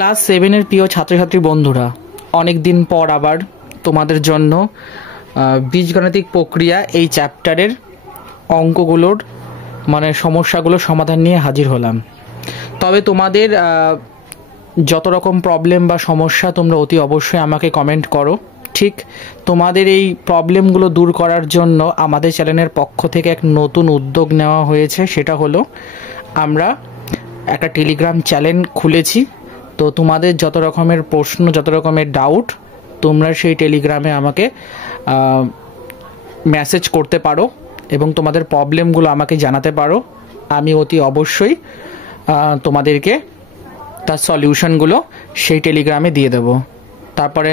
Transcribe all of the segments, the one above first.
Class 7-এর প্রিয় ছাত্রছাত্রী বন্ধুরা, অনেক দিন পর আবার তোমাদের জন্য বীজগাণিতিক প্রক্রিয়া এই চ্যাপ্টারের অঙ্কগুলোর সমস্যাগুলোর সমাধান নিয়ে হাজির হলাম। তবে তোমাদের যত রকম প্রবলেম বা সমস্যা তোমরা অতি অবশ্যই আমাকে কমেন্ট করো। ঠিক তোমাদের এই প্রবলেমগুলো দূর করার জন্য আমাদের চ্যানেলের পক্ষ থেকে এক নতুন উদ্যোগ নেওয়া হয়েছে, সেটা হলো আমরা একটা টেলিগ্রাম চ্যানেল খুলেছি। তো তোমাদের যত রকমের প্রশ্ন, যত রকমের ডাউট, তোমরা সেই টেলিগ্রামে আমাকে মেসেজ করতে পারো এবং তোমাদের প্রবলেমগুলো আমাকে জানাতে পারো। আমি অতি অবশ্যই তোমাদেরকে তার সলিউশনগুলো সেই টেলিগ্রামে দিয়ে দেব। তারপরে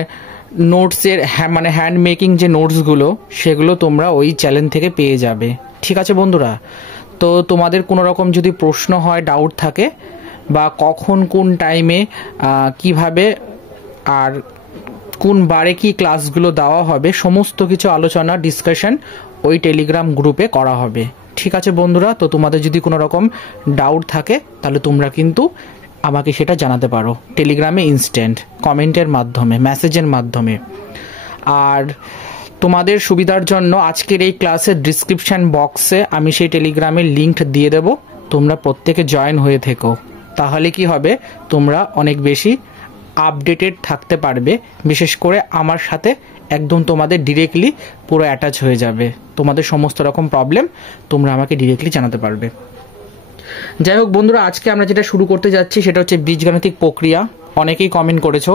নোটসের হ্যান্ড মেকিং যে নোটসগুলো, সেগুলো তোমরা ওই চ্যানেল থেকে পেয়ে যাবে। ঠিক আছে বন্ধুরা? তো তোমাদের কোনো রকম যদি প্রশ্ন হয়, ডাউট থাকে, বা কখন কোন টাইমে কিভাবে আর কোন বারে কি ক্লাসগুলো দেওয়া হবে, সমস্ত কিছু আলোচনা ডিসকাশন ওই টেলিগ্রাম গ্রুপে করা হবে। ঠিক আছে বন্ধুরা? তো তোমাদের যদি কোনো রকম ডাউট থাকে তাহলে তোমরা কিন্তু আমাকে সেটা জানাতে পারো টেলিগ্রামে ইনস্ট্যান্ট কমেন্টের মাধ্যমে, মেসেজের মাধ্যমে। আর তোমাদের সুবিধার জন্য আজকের এই ক্লাসের ডিসক্রিপশান বক্সে আমি সেই টেলিগ্রামের লিঙ্ক দিয়ে দেব। তোমরা প্রত্যেকে জয়েন হয়ে থেকো, তাহলে কি হবে, তোমরা অনেক বেশি আপডেটেড থাকতে পারবে। বিশেষ করে আমার সাথে একদম তোমাদের ডিরেক্টলি পুরো অ্যাটাচ হয়ে যাবে। তোমাদের সমস্ত রকম প্রবলেম তোমরা আমাকে ডিরেক্টলি জানাতে পারবে। যাই হোক বন্ধুরা, আজকে আমরা যেটা শুরু করতে যাচ্ছি সেটা হচ্ছে বীজগাণিতিক প্রক্রিয়া। অনেকেই কমেন্ট করেছো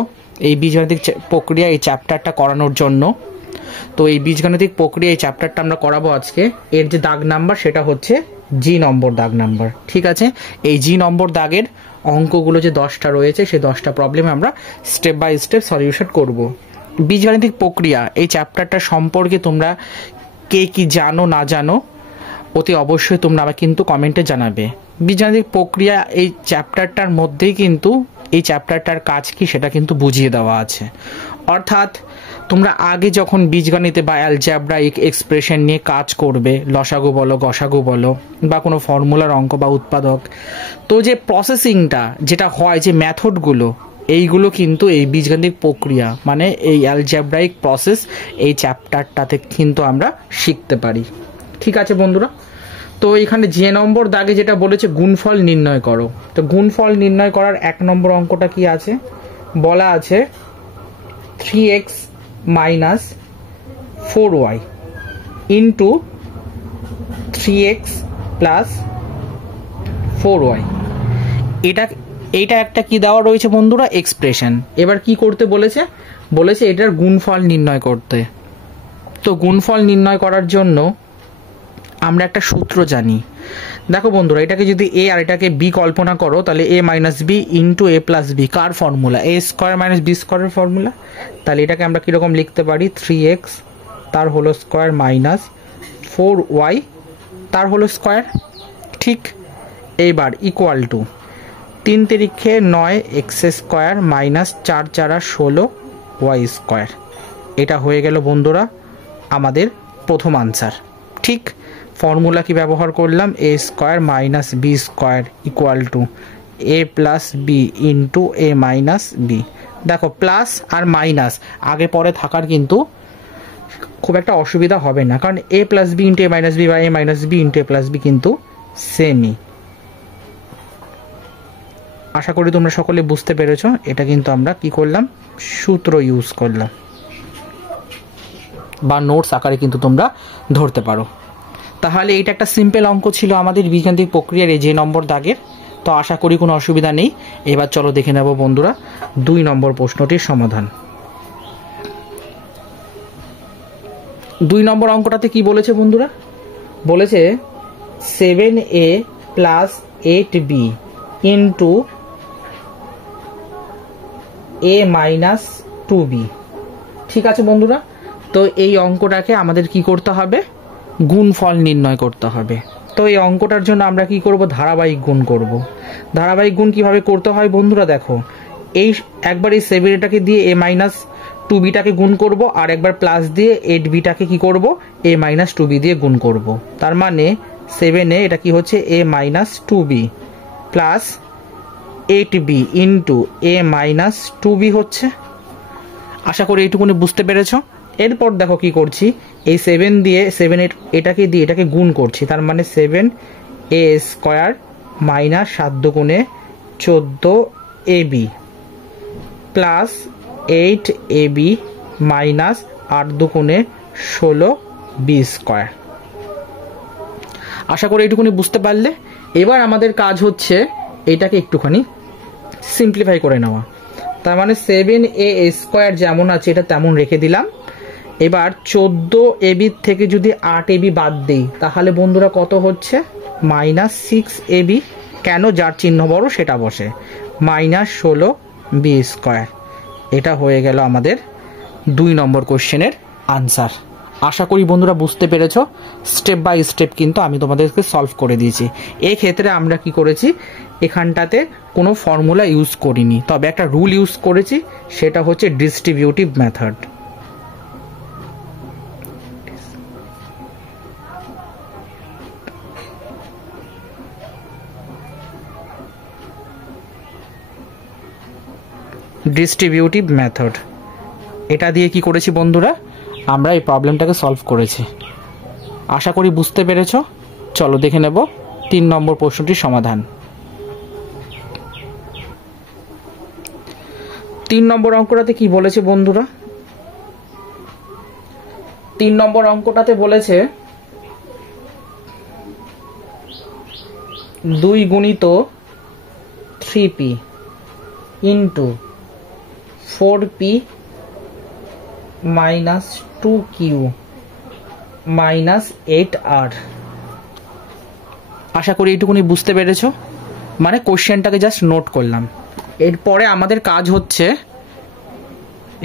এই বীজগাণিতিক প্রক্রিয়া এই চ্যাপ্টারটা করানোর জন্য। তো এই বীজগাণিতিক প্রক্রিয়া এই চ্যাপ্টারটা আমরা করাবো আজকে। এর যে দাগ নাম্বার সেটা হচ্ছে জি নম্বর দাগ নাম্বার। ঠিক আছে? এই জি নম্বর দাগের অঙ্কগুলো যে 10টা রয়েছে, সেই 10টা প্রবলেমে আমরা স্টেপ বাই স্টেপ সলিউশন করব। বীজগাণিতিক প্রক্রিয়া এই চ্যাপ্টারটা সম্পর্কে তোমরা কে কি জানো না জানো, অতি অবশ্যই তোমরা আমাকে কিন্তু কমেন্টে জানাবে। বীজগাণিতিক প্রক্রিয়া এই চ্যাপ্টারটার মধ্যেই কিন্তু এই চ্যাপ্টারটার কাজ কি সেটা কিন্তু বুঝিয়ে দেওয়া আছে। অর্থাৎ তোমরা আগে যখন বীজগণিতে বা অ্যালজেব্রাইক এক্সপ্রেশন নিয়ে কাজ করবে, লসাগু বলো, গসাগু বলো, বা কোনো ফর্মুলার অঙ্ক বা উৎপাদক, তো যে প্রসেসিংটা যেটা হয়, যে মেথডগুলো, এইগুলো কিন্তু এই বীজগাণিতিক প্রক্রিয়া এই অ্যালজেব্রাইক প্রসেস এই চ্যাপ্টারটাতে কিন্তু আমরা শিখতে পারি। ঠিক আছে বন্ধুরা? তো এখানে যে নম্বর দাগে যেটা বলেছে গুণফল নির্ণয় করো, তো গুণফল নির্ণয় করার 1 নম্বর অঙ্কটা কি আছে, বলা আছে 3x minus 4y into 3x plus 4y। এইটা একটা কি দেওয়া রয়েছে বন্ধুরা, এক্সপ্রেশন। এবার কি করতে বলেছে, এটার গুণফল নির্ণয় করতে। তো গুণফল নির্ণয় করার জন্য আমরা একটা সূত্র জানি। দেখো বন্ধুরা, এটাকে যদি এ আর এটাকে বি কল্পনা করো, তাহলে এ মাইনাস বি ইন্টু এ প্লাস বি কার ফর্মুলা, এ স্কোয়ার মাইনাস বি স্কোয়ারের ফর্মুলা। তাহলে এটাকে আমরা কীরকম লিখতে পারি, 3x তার হোল স্কোয়ার মাইনাস 4y তার হোল স্কোয়ার। ঠিক? এইবার ইকুয়াল টু 3 তিরিখে 9 X square minus 4 4 16 Y square. এটা হয়ে গেল বন্ধুরা আমাদের প্রথম আনসার। ঠিক? ফর্মুলা কি ব্যবহার করলাম, A square minus B square equal to A plus B into A minus B. দেখো প্লাস আর মাইনাস আগে পরে থাকার কিন্তু খুব একটা অসুবিধা হবে না, কারণ এ plus B into A minus B বা এ মাইনাস বি ইন্টু এ প্লাস বি কিন্তু সেমই। আশা করি তোমরা সকলে বুঝতে পেরেছো। এটা কিন্তু আমরা কি করলাম, সূত্র ইউজ করলাম, বা নোটস আকারে কিন্তু তোমরা ধরতে পারো। তাহলে এইটা একটা সিম্পল অঙ্ক ছিল আমাদের বীজগাণিতিক প্রক্রিয়ার এই যে নম্বর দাগের। তো আশা করি কোনো অসুবিধা নেই। এবার চলো দেখে নেব বন্ধুরা 2 নম্বর প্রশ্নটির সমাধান। 2 নম্বর অঙ্কটাতে কি বলেছে বন্ধুরা, বলেছে 7a plus 8b into a minus 2b। ঠিক আছে বন্ধুরা? তো এই অঙ্কটাকে আমাদের কি করতে হবে, গুণফল নির্ণয় করতে হবে। তো এই অঙ্কটার জন্য আমরা কি করব, ধারাবাহিক গুণ করব। ধারাবাহিক গুণ কিভাবে করতে হয় বন্ধুরা, দেখো এই একবার এই 7aটাকে দিয়ে a মাইনাস 2bটাকে গুণ করব, আর একবার প্লাস দিয়ে 8bটাকে কি করব, a মাইনাস 2b দিয়ে গুণ করব। তার মানে 7a এটা কি হচ্ছে a minus 2b plus 8b into a minus 2b হচ্ছে। আশা করি এইটুকুনি বুঝতে পেরেছ। এরপর দেখো কি করছি, এই 7 দিয়ে 7 এটাকে দিয়ে এটাকে গুণ করছি, তার মানে 7a স্কোয়ার মাইনাস 7 দুগুণে 14ab প্লাস 8ab মাইনাস 8 দুগুণে 16b স্কোয়ার। আশা করি এইটুকুনি বুঝতে পারলে। এবার আমাদের কাজ হচ্ছে এটাকে একটুখানি সিম্পলিফাই করে নেওয়া। তার মানে 7a স্কোয়ার যেমন আছে এটা তেমন রেখে দিলাম। এবার 14ab থেকে যদি 8ab বাদ দিই তাহলে বন্ধুরা কত হচ্ছে, মাইনাস 6ab। কেন, যার চিহ্ন বড় সেটা বসে, মাইনাস 16b স্কোয়ার। এটা হয়ে গেল আমাদের 2 নম্বর কোশ্চেনের আনসার। আশা করি বন্ধুরা বুঝতে পেরেছ। স্টেপ বাই স্টেপ কিন্তু আমি তোমাদেরকে সলভ করে দিয়েছি। এই ক্ষেত্রে আমরা কি করেছি, এখানটাতে কোনো ফর্মুলা ইউজ করিনি, তবে একটা রুল ইউজ করেছি, সেটা হচ্ছে ডিস্ট্রিবিউটিভ মেথড। ডিস্ট্রিবিউটিভ মেথড এটা দিয়ে কি করেছি বন্ধুরা, আমরা এই প্রবলেমটাকে সলভ করেছি। আশা করি বুঝতে পেরেছ। চলো দেখে নেব 3 নম্বর প্রশ্নটির সমাধান। 3 নম্বর অঙ্কটাতে কি বলেছে বন্ধুরা, 3 নম্বর অঙ্কটাতে বলেছে 2 গুণিত 3p into 4p minus 2q minus 8r। আশা করি এইটুকুনি বুঝতে পেরেছ। মানে কোশ্চেনটাকে জাস্ট নোট করলাম। এরপরে আমাদের কাজ হচ্ছে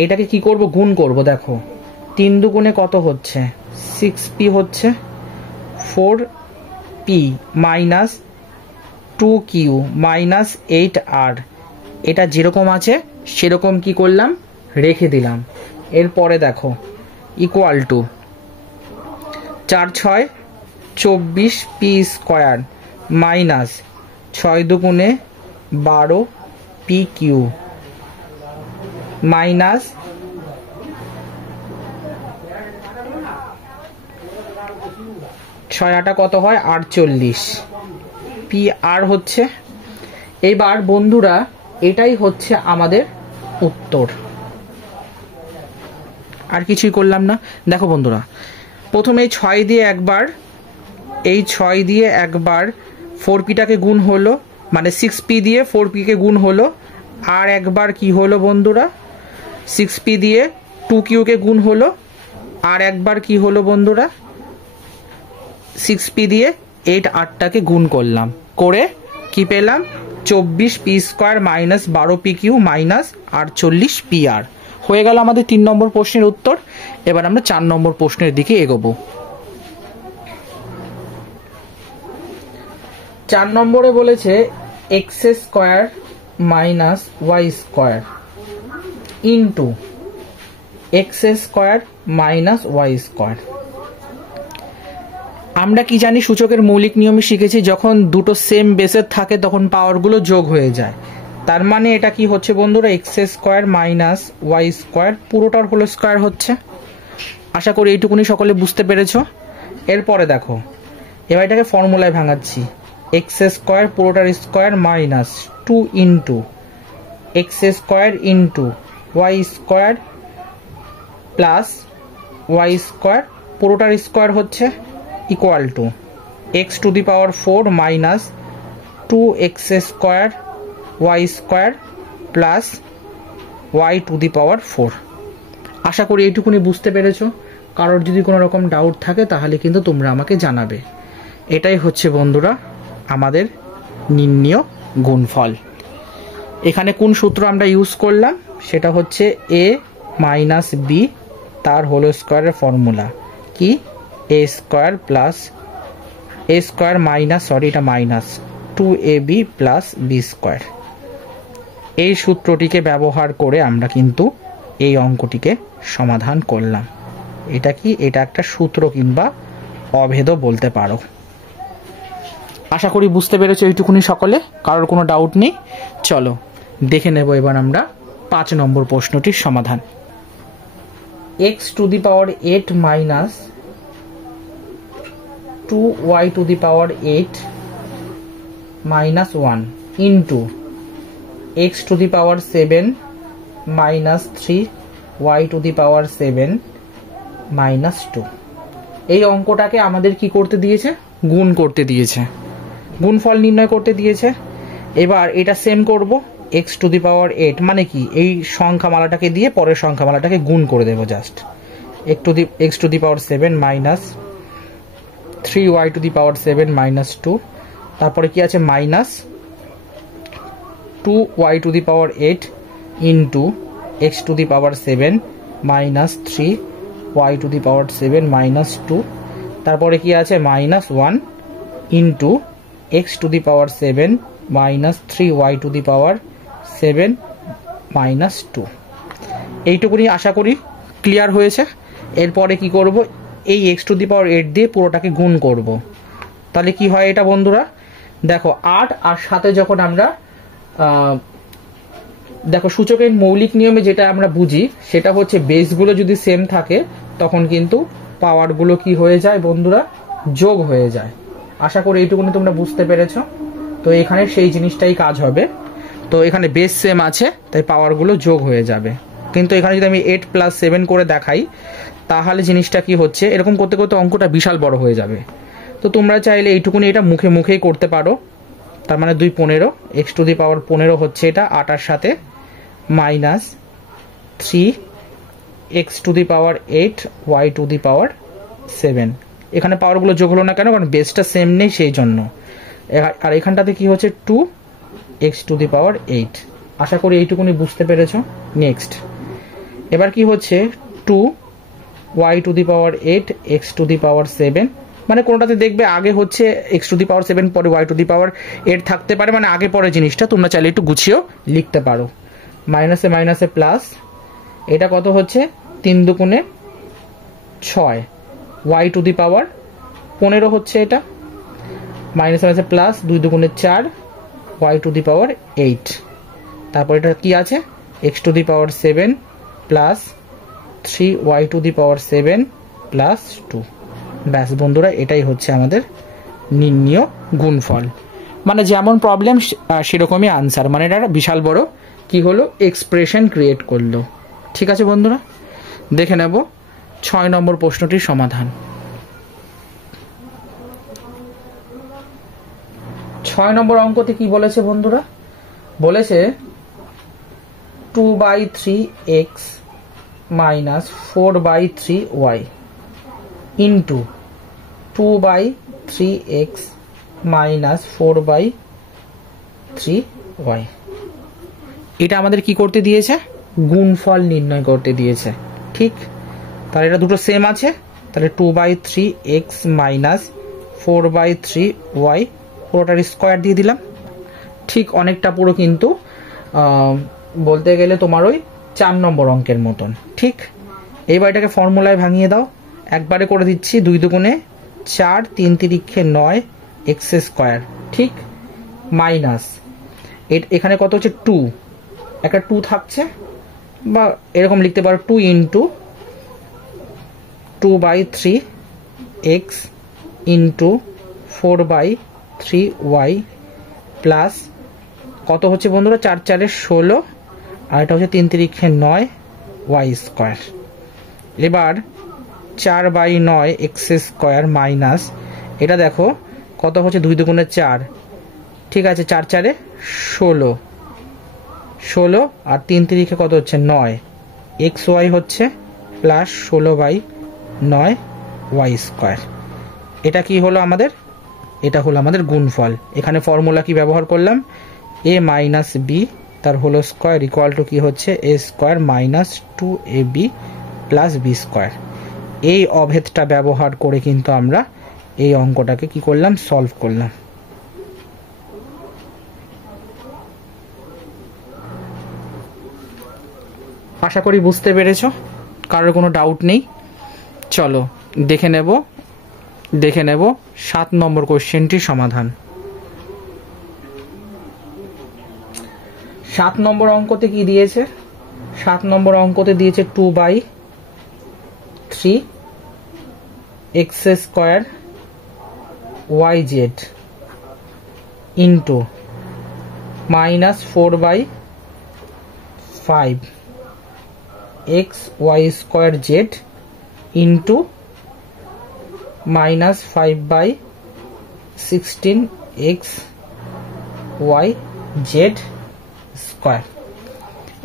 এটাকে কি করব, গুণ করব। দেখো 3 দুগুণে কত হচ্ছে, 6p হচ্ছে, 4p minus 2q minus 8r। এটা যেরকম আছে সেরকম কি করলাম, রেখে দিলাম। এরপরে দেখো equal to 4 6 24p square minus 6 দুগুণে 12pq মাইনাস 6 8 কত হয় 48 pr হচ্ছে। এবার বন্ধুরা এটাই হচ্ছে আমাদের উত্তর, আর কিছুই করলাম না। দেখো বন্ধুরা, প্রথমে এই 6 দিয়ে একবার, এই 6 দিয়ে একবার 4pটাকে গুণ হলো, মানে 6p দিয়ে 4pকে গুণ হলো। আর একবার কি হলো বন্ধুরা, 6p দিয়ে 2qকে গুণ হলো। আর একবার কি হলো বন্ধুরা, 6p দিয়ে 8rটাকে গুণ করলাম, করে কি পেলাম, 24p square minus 12pq minus 48pr। হয়ে গেল আমাদের 3 নম্বর প্রশ্নের উত্তর। এবার আমরা 4 নম্বর প্রশ্নের দিকে এগোবো। 4 নম্বরে বলেছে X square minus Y square into X square minus Y square. আমরা কি জানি, সূচকের মৌলিক নিয়মে শিখেছি, যখন দুটো সেম বেসের থাকে তখন পাওয়ারগুলো যোগ হয়ে যায়। তার মানে এটা কি হচ্ছে বন্ধুরা, X square minus Y square পুরোটার হোল স্কোয়ার হচ্ছে। আশা করি এইটুকুনি সকলে বুঝতে পেরেছ। এরপরে দেখো, এবার এটাকে ফর্মুলায় ভাঙাচ্ছি, এক্স স্কোয়ার পুরোটার square minus 2 into X square into Y square plus Y square পুরোটার স্কোয়ার হচ্ছে equal to X to the power 4 minus 2x square Y square plus Y to the power 4। আশা করি এইটুকুনি বুঝতে পেরেছ। কারোর যদি কোনো রকম ডাউট থাকে তাহলে কিন্তু তোমরা আমাকে জানাবে। এটাই হচ্ছে বন্ধুরা আমাদের নির্ণীয় গুণফল। এখানে কোন সূত্র আমরা ইউজ করলাম, সেটা হচ্ছে a মাইনাস বি তার হোল স্কোয়ারের ফর্মুলা কি, A square plus A square minus, sorry এটা minus 2ab plus B square. এই সূত্রটিকে ব্যবহার করে আমরা কিন্তু এই অঙ্কটিকে সমাধান করলাম। এটা কি, এটা একটা সূত্র কিংবা অভেদও বলতে পারো। আশা করি বুঝতে পেরেছো এইটুকুনি সকলে, কারোর কোনো ডাউট নেই। চলো দেখে নেব এবার আমরা 5 নম্বর প্রশ্নটির সমাধান। x to the power 8 minus 2y to the power 8 minus 1 into x to the power 7 minus 3y two the power 7 minus 2। এই অঙ্কটাকে আমাদের কি করতে দিয়েছে? গুণ করতে দিয়েছে, গুণফল নির্ণয় করতে দিয়েছে। এবার এটা সেম করব, x টু দি পাওয়ার 8 মানে কি, এই সংখ্যামালাটাকে দিয়ে পরের সংখ্যামালাটাকে গুণ করে দেবো just. x to the power 7 minus 3y two the power 7 minus 2, তারপরে কি আছে minus 2y to the power 8 into x to the power 7 minus 3y two the power 7 minus 2, তারপরে কি আছে minus 1 into x to the power 7 minus 3y two the power 7 minus 2। এইটুকুনি আশা করি clear হয়েছে। এরপরে কি করব, এই x টু দি পাওয়ার 8 দিয়ে পুরোটাকে গুণ করব। তাহলে কি হয় এটা বন্ধুরা, দেখো 8 আর 7 যখন আমরা দেখো সূচকের মৌলিক নিয়মে যেটা আমরা বুঝি সেটা হচ্ছে বেসগুলো যদি সেম থাকে তখন কিন্তু পাওয়ারগুলো কি হয়ে যায় বন্ধুরা, যোগ হয়ে যায়। আশা করি এইটুকুনি তোমরা বুঝতে পেরেছো। তো এখানে সেই জিনিসটাই কাজ হবে। তো এখানে বেস সেম আছে তাই পাওয়ারগুলো যোগ হয়ে যাবে, কিন্তু এখানে যদি আমি 8 প্লাস 7 করে দেখাই তাহলে জিনিসটা কি হচ্ছে, এরকম করতে করতে অঙ্কটা বিশাল বড় হয়ে যাবে। তো তোমরা চাইলে এইটুকুনি এটা মুখে মুখেই করতে পারো। তার মানে 2 15, x টু দি পাওয়ার 15 হচ্ছে এটা 8 এর সাথে, minus 3x to the power 8 y to the power 7। এখানে পাওয়ারগুলো যোগ হলো না কেন, কারণ বেসটা সেম নেই সেই জন্য। আর এখানটাতে কি হচ্ছে 2x টু দি পাওয়ার 8। আশা করি এইটুকুনি বুঝতে পেরেছো। নেক্সট এবার কি হচ্ছে 2y to the power 8 x to the power 7, মানে কোনোটাতে দেখবে আগে হচ্ছে x টু দি পাওয়ার 7 পরে y টু দি পাওয়ার 8 থাকতে পারে, মানে আগে পরে জিনিসটা তোমরা চাইলে একটু গুছিয়েও লিখতে পারো। মাইনাসে মাইনাসে প্লাস, এটা কত হচ্ছে 3 দুগুণে 6 y টু দি পাওয়ার 15 হচ্ছে এটা, মাইনাসে মাইনাসে প্লাস 2 দুগুণে 4 y টু দি পাওয়ার 8, তারপর এটা কি আছে x to the power 7 plus 3y two the power 7 plus 2। ব্যাস বন্ধুরা, এটাই হচ্ছে আমাদের নির্ণীয় গুণফল। মানে যেমন প্রবলেম সেরকমই আনসার, মানে এটা বিশাল বড় কি হলো এক্সপ্রেশন ক্রিয়েট করলো। ঠিক আছে বন্ধুরা, দেখে নেব 6 নম্বর প্রশ্নটির সমাধান। 6 নম্বর অঙ্কতে কি বলেছে বন্ধুরা, বলেছে 2/3x minus 4/3y into 2/3x minus 4/3y। এটা আমাদের কি করতে দিয়েছে, গুণফল নির্ণয় করতে দিয়েছে। ঠিক, তাহলে এটা দুটো সেম আছে, তাহলে 2/3x মাইনাস 4/3y পুরোটার স্কোয়ার দিয়ে দিলাম। ঠিক অনেকটা পুরো কিন্তু বলতে গেলে তোমার ওই 4 নম্বর অঙ্কের মতন। ঠিক, এইবার এটাকে ফর্মুলায় ভাঙিয়ে দাও। একবারে করে দিচ্ছি, 2 দুগুণে 4 3 তিরিক্ষে 9 এক্স স্কোয়ার। ঠিক, মাইনাস এখানে কত হচ্ছে 2, একটা 2 থাকছে, বা এরকম লিখতে পারো 2 into 2/3x into 4/3y plus কত হচ্ছে বন্ধুরা 4 4 16, আর এটা হচ্ছে 3 তিরিক্ষে 9 y স্কোয়ার। এবার 4/9 এক্স স্কোয়ার মাইনাস এটা দেখো কত হচ্ছে 2 দুগুণে 4, ঠিক আছে 4 4 16 আর 3 তিরিখে কত হচ্ছে 9 এক্স ওয়াই হচ্ছে প্লাস 16/9 ওয়াই স্কোয়ার। এটা কি হলো আমাদের, এটা হলো আমাদের গুণফল। এখানে ফর্মুলা কি ব্যবহার করলাম, a মাইনাস বি তার হোল স্কোয়ার ইকুয়াল টু কি হচ্ছে a square minus 2ab plus B square. এই অভেদটা ব্যবহার করে কিন্তু আমরা এই অঙ্কটাকে কি করলাম, সলভ করলাম। আশা করি বুঝতে পেরেছো, কারোর কোনো ডাউট নেই। চলো দেখে নেব 7 নম্বর কোশ্চেনটির সমাধান। 7 নম্বর অঙ্কতে কি দিয়েছে? 7 নম্বর অঙ্কতে দিয়েছে 2/3 x square yz into -4/5 x y square z into -5/16 x y z square.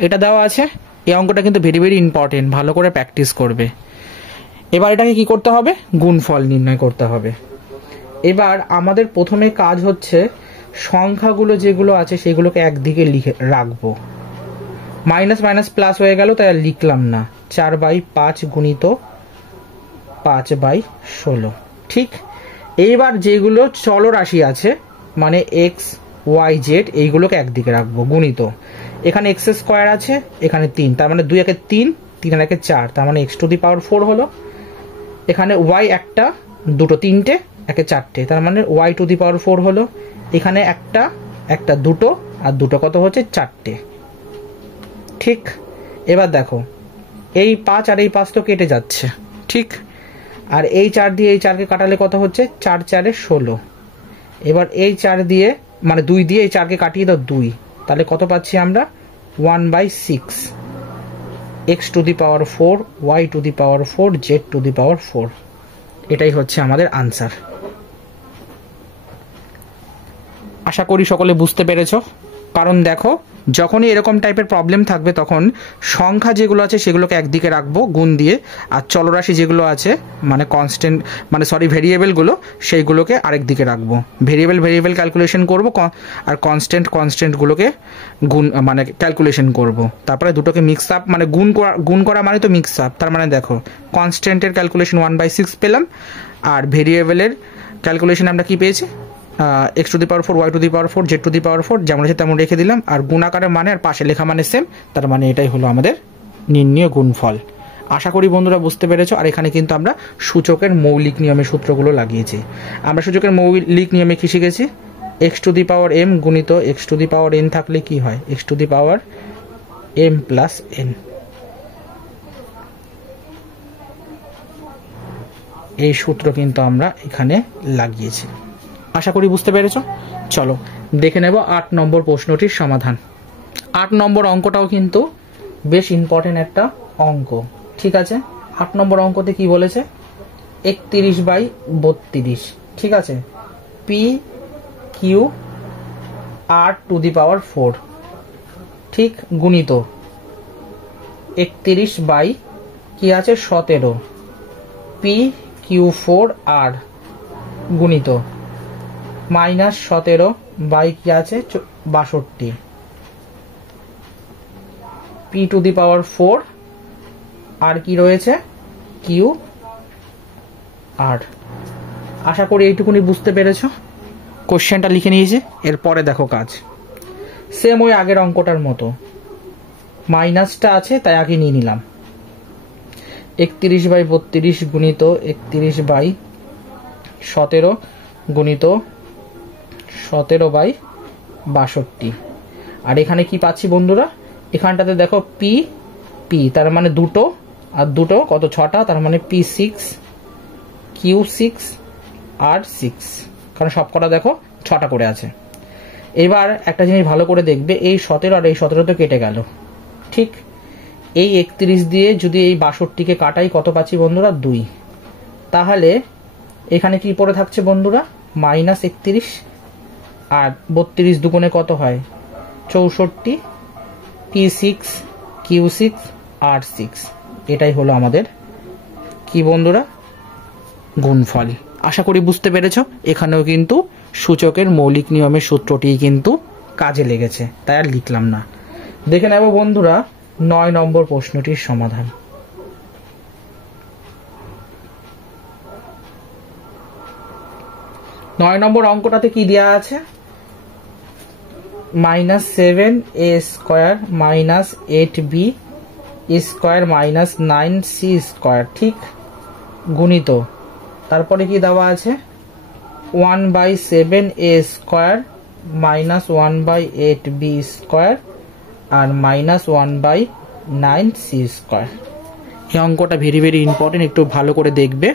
এটা দেওয়া আছে। এই অঙ্কটা কিন্তু ভেরি ভেরি ইম্পর্টেন্ট, ভালো করে প্র্যাকটিস করবে। এবার এটাকে কি করতে হবে? গুণফল নির্ণয় করতে হবে। এবার আমাদের প্রথমে কাজ হচ্ছে সংখ্যাগুলো যেগুলো আছে সেগুলোকে একদিকে লিখে রাখবো। মাইনাস মাইনাস প্লাস হয়ে গেল, তাই আর লিখলাম না। 4/5 গুণিত 5/16। ঠিক, এইবার যেগুলো চলরাশি আছে মানে এক্স ওয়াই জেড, এইগুলোকে একদিকে রাখবো গুণিত। এখানে এক্স স্কোয়ার আছে, এখানে 3, তার মানে 2 একে 3, 3 একে 4, তার মানে x⁴ হলো। এখানে ওয়াই একটা, দুটো, তিনটে, একে 4টে, তার মানে y⁴ হলো। এখানে একটা দুটো, আর দুটো কত হচ্ছে? 4টে। ঠিক, এবার দেখো এই 5 আর এই 5 তো কেটে যাচ্ছে। ঠিক, আর এই 4 দিয়ে এই 4কে কাটালে কত হচ্ছে? 4 4 16। এবার এই 4 দিয়ে মানে 2 দিয়ে এই 4কে কাটিয়ে দাও 2, তাহলে কত পাচ্ছি আমরা? 1/6 x⁴, y⁴, z⁴। এটাই হচ্ছে আমাদের আনসার। আশা করি সকলে বুঝতে পেরেছো। কারণ দেখো, যখনই এরকম টাইপের প্রবলেম থাকবে তখন সংখ্যা যেগুলো আছে সেগুলোকে একদিকে রাখবো গুণ দিয়ে, আর চলরাশি যেগুলো আছে মানে কনস্ট্যান্ট মানে ভেরিয়েবলগুলো সেইগুলোকে আরেক দিকে রাখবো। ভেরিয়েবল ক্যালকুলেশন করব, আর কনস্ট্যান্টগুলোকে গুণ মানে ক্যালকুলেশন করব। তারপরে দুটোকে মিক্স আপ মানে গুণ করা মানে তো মিক্স আপ। তার মানে দেখো কনস্ট্যান্টের ক্যালকুলেশন 1/6 পেলাম, আর ভেরিয়েবলের ক্যালকুলেশন আমরা কি পেয়েছি? x⁴, y⁴, z⁴, যেমন আছে তেমন রেখে দিলাম, আর গুণাকারের মানে আর পাশে লেখা মানে সেম। তার মানে এটাই হলো আমাদের নির্ণয় গুণফল। আশা করি বন্ধুরা বুঝতে পেরেছো। আর এখানে কিন্তু আমরা সূচকের মৌলিক নিয়মের সূত্রগুলো লাগিয়েছি। আমরা সূচকের মৌলিক নিয়মে কি শিখেছি? x⁴m গুণিত x⁴n থাকলে কি হয়? x⁴m plus n। এই সূত্র কিন্তু আমরা এখানে লাগিয়েছি। আশা করি বুঝতে পেরেছো। চলো দেখে নেব 8 নম্বর প্রশ্নটির সমাধান। 8 নম্বর অঙ্কটাও কিন্তু বেশ ইম্পর্টেন্ট একটা অঙ্ক। ঠিক আছে, 8 নম্বর অঙ্কতে কি বলেছে? 31/32। ঠিক আছে, PQR⁴ ঠিক গুণিত 31 কি আছে? 17 PQ4R গুণিত -17 কি আছে? 62 P⁴ আর কি রয়েছে? QR। আশা করি এইটুকুনি বুঝতে পেরেছো। কোশ্চেনটা লিখে নিয়েছি, এরপরে দেখো কাজ সেম ওই আগের অঙ্কটার মতো। মাইনাসটা আছে তাই আগে নিয়ে নিলাম। 31/32 গুণিত 31/17 গুণিত 17/62। আর এখানে কি পাচ্ছি বন্ধুরা? এখানটাতে দেখো পি তার মানে দুটো, আর দুটো কত? 6টা, তার মানে P6 Q6 R6, কারণ সবকটা দেখো 6টা করে আছে। এবার একটা জিনিস ভালো করে দেখবে, এই 17 আর এই 17 তো কেটে গেল। ঠিক, এই 31 দিয়ে যদি এই 62কে কাটাই কত পাচ্ছি বন্ধুরা? 2। তাহলে এখানে কি পড়ে থাকছে বন্ধুরা? -31, আর 32 দুগুণে কত হয়? 64 P6 Q6 R6। এটাই হলো আমাদের কি বন্ধুরা? গুণফল। আশা করি বুঝতে পেরেছো। এখানেও কিন্তু সূচকের মৌলিক নিয়মের সূত্রটি কিন্তু কাজে লেগেছে, তাই আর লিখলাম না। দেখে নেব বন্ধুরা 9 নম্বর প্রশ্নটির সমাধান। 9 নম্বর অঙ্কটাতে কি দেওয়া আছে? -7a² -8b² -9c²। ঠিক, গুণিত তারপরে কি দেওয়া আছে? 1/7a² -1/8b² আর -1/9c²। এই অঙ্কটা ভেরি ভেরি ইম্পর্টেন্ট, একটু ভালো করে দেখবে।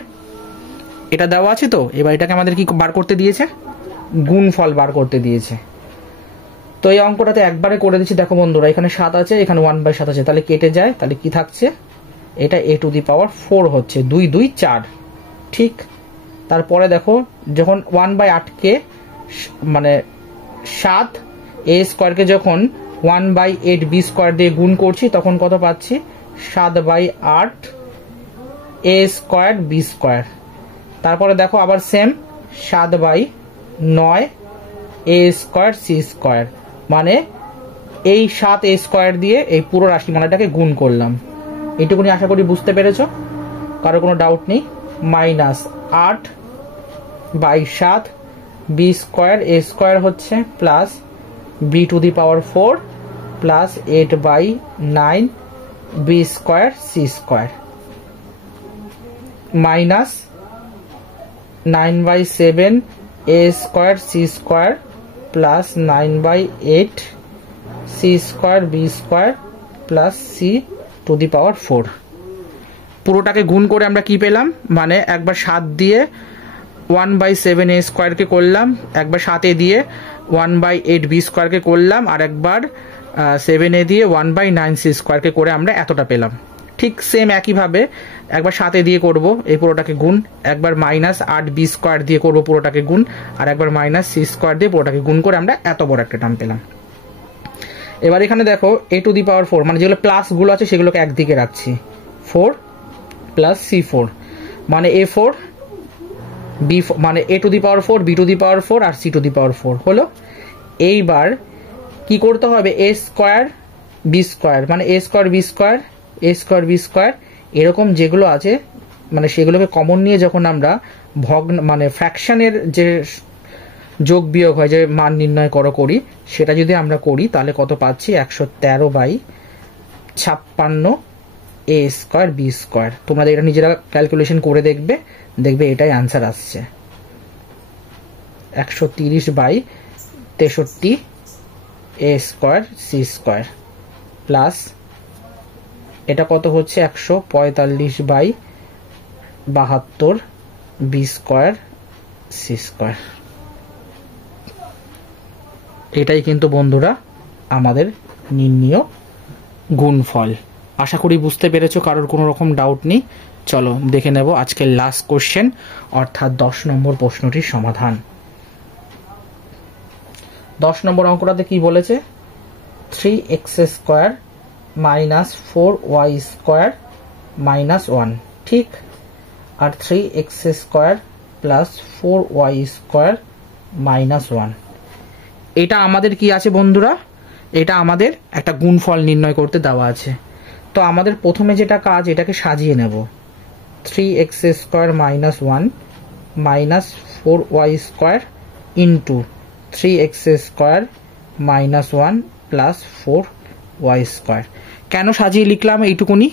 এটা দেওয়া আছে তো, এবার এটাকে আমাদের কি বার করতে দিয়েছে? গুণফল বার করতে দিয়েছে। তো এই অঙ্কটাতে একবারে করে দিচ্ছি। দেখো বন্ধুরা, এখানে 7 আছে, এখানে 1/7 আছে, তাহলে কেটে যায়। তাহলে কি থাকছে? এটা a⁴ হচ্ছে, 2 2 4। ঠিক। তারপরে দেখো, যখন 1/8কে মানে 7a² যখন 1/8b² দিয়ে গুণ করছি, তখন কত পাচ্ছি? 7/8a²b²। তারপরে দেখো আবার সেম 7/9a²c²। মানে এই 7a² দিয়ে এই পুরো রাশিমালাটাকে গুণ করলাম। এইটুকুনি আশা করি বুঝতে পেরেছো, কারো কোনো ডাউট নেই। -8/7b²a² হচ্ছে plus b⁴ plus 8/9b²c² minus 9/7a² plus 9/8c²b² plus c⁴। পুরোটাকে গুণ করে আমরা কি পেলাম? মানে একবার 7 দিয়ে 1/7a² কে করলাম, একবার 7 দিয়ে 1/8b² কে করলাম, আর একবার 7 দিয়ে 1/9c² কে করে আমরা এতটা পেলাম। ঠিক সেম একইভাবে একবার 7 দিয়ে করব এই পুরোটাকে গুণ, একবার -8b² দিয়ে করব পুরোটাকে গুণ, আর একবার -c² দিয়ে পুরোটাকে গুণ করে আমরা এত বড় একটা টার্ম পেলাম। এবার এখানে দেখো a⁴, মানে যেগুলো প্লাসগুলো আছে সেগুলোকে একদিকে রাখছি, 4 প্লাস c4, মানে a4 b, মানে a⁴ b⁴ আর c⁴ হলো। এইবার কি করতে হবে? a² b², মানে a² b² এরকম যেগুলো আছে, মানে সেগুলোকে কমন নিয়ে যখন আমরা ভগ্ন মানে ফ্র্যাকশনের যে যোগ বিয়োগ হয়, যে মান নির্ণয় করি, সেটা যদি আমরা করি তাহলে কত পাচ্ছি? 113/56a² b²। তোমরা এটা নিজেরা ক্যালকুলেশন করে দেখবে, এটাই অ্যান্সার আসছে, 130/63a² c² প্লাস এটা কত হচ্ছে? 145/72b² c²। এটাই কিন্তু বন্ধুরা আমাদের নির্ণীয় গুণফল। আশা করি বুঝতে পেরেছো, কারোর কোনো রকম ডাউট নেই। চলো দেখে নেব আজকের লাস্ট কোশ্চেন, অর্থাৎ 10 নম্বর প্রশ্নটির সমাধান। 10 নম্বর অঙ্কটাতে কি বলেছে? 3x² - 4y² - 1। ঠিক। আর 3x² প্লাস 4y² - 1। এটা আমাদের কি আছে বন্ধুরা? এটা আমাদের একটা গুণফল নির্ণয় করতে দেওয়া আছে। তো আমাদের প্রথমে যেটা কাজ, এটাকে সাজিয়ে নেব। 3x² - 1 minus 4y² into 3x² - 1 plus 4y²। কেন সাজিয়ে লিখলাম এইটুকুনি?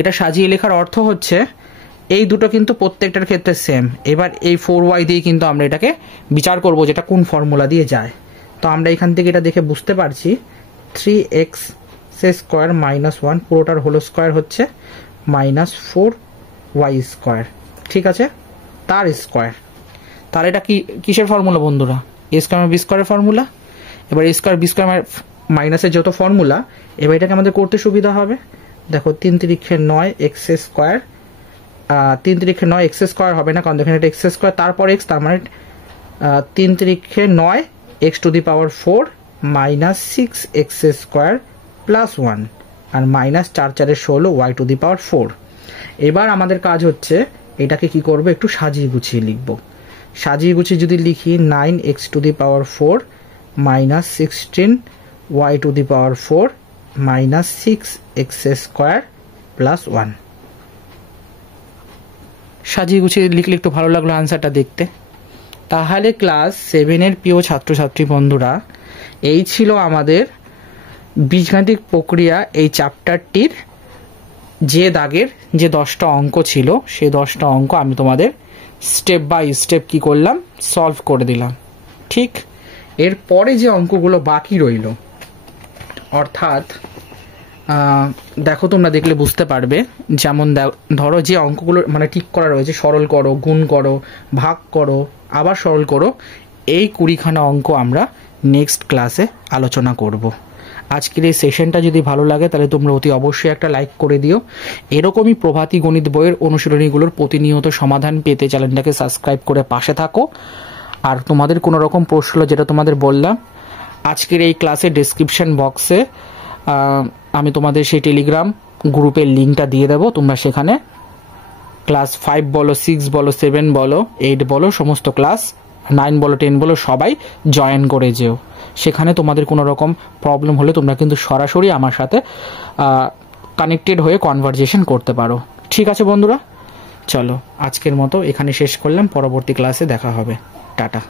এটা সাজিয়ে লেখার অর্থ হচ্ছে এই দুটো কিন্তু প্রত্যেকটার ক্ষেত্রে সেম। এবার এই 4y দিয়ে কিন্তু আমরা এটাকে বিচার করব, যেটা কোন ফর্মুলা দিয়ে যায়। তো আমরা এখান থেকে এটা দেখে বুঝতে পারছি 3x² - 1 পুরোটার হোল স্কোয়ার হচ্ছে -4y²। ঠিক আছে, তার স্কোয়ার। তাহলে এটা কিসের ফর্মুলা বন্ধুরা? a² b² formula. এবার a² b² মাইনাসের যত ফর্মুলা, এবার এটাকে আমাদের করতে সুবিধা হবে। দেখো 3 × 9 x², 3 × 9 x² হবে না, কারণ দেখেন এটা x², তারপর x, তার মানে 3 × 9 x⁴ মাইনাস 6x² প্লাস 1, আর মাইনাস 4 × 4 = y⁴। এবার আমাদের কাজ হচ্ছে এটাকে কি করব? একটু সাজিয়ে গুছিয়ে লিখব। সাজিয়ে গুছিয়ে যদি লিখি 9x⁴ minus 16y⁴ minus 6x² plus 1। সাজিয়ে গুছিয়ে লিখলে একটু ভালো লাগলো আনসারটা দেখতে। তাহলে ক্লাস 7-এর প্রিয় ছাত্রছাত্রী বন্ধুরা, এই ছিল আমাদের বীজগাণিতিক প্রক্রিয়া এই চ্যাপ্টারটির যে দাগের যে 10টা অঙ্ক ছিল, সেই 10টা অঙ্ক আমি তোমাদের স্টেপ বাই স্টেপ কি করলাম? সলভ করে দিলাম। ঠিক। এরপরে যে অঙ্কগুলো বাকি রইল, অর্থাৎ দেখো তোমরা দেখলে বুঝতে পারবে, যেমন ধরো যে অঙ্কগুলো মানে ঠিক করা রয়েছে, সরল করো, গুণ করো, ভাগ করো, আবার সরল করো, এই 20খানা অঙ্ক আমরা নেক্সট ক্লাসে আলোচনা করব। আজকের এই সেশনটা যদি ভালো লাগে তাহলে তোমরা অতি অবশ্যই একটা লাইক করে দিও। এরকমই প্রভাতী গণিত বইয়ের অনুশীলনীগুলোর প্রতিনিয়ত সমাধান পেতে চ্যানেলটাকে সাবস্ক্রাইব করে পাশে থাকো। আর তোমাদের কোনো রকম প্রশ্ন, যেটা তোমাদের বললাম, আজকের এই ক্লাসের ডেসক্রিপশন বক্সে আমি তোমাদের সেই টেলিগ্রাম গ্রুপের লিঙ্কটা দিয়ে দেবো। তোমরা সেখানে ক্লাস 5 বলো, 6 বলো, 7 বলো, 8 বলো, সমস্ত ক্লাস 9 বলো, 10 বলো, সবাই জয়েন করে যেও। সেখানে তোমাদের কোনো রকম প্রবলেম হলে তোমরা কিন্তু সরাসরি আমার সাথে কানেক্টেড হয়ে কনভারসেশন করতে পারো। ঠিক আছে বন্ধুরা, চলো আজকের মতো এখানে শেষ করলাম, পরবর্তী ক্লাসে দেখা হবে। টাটা।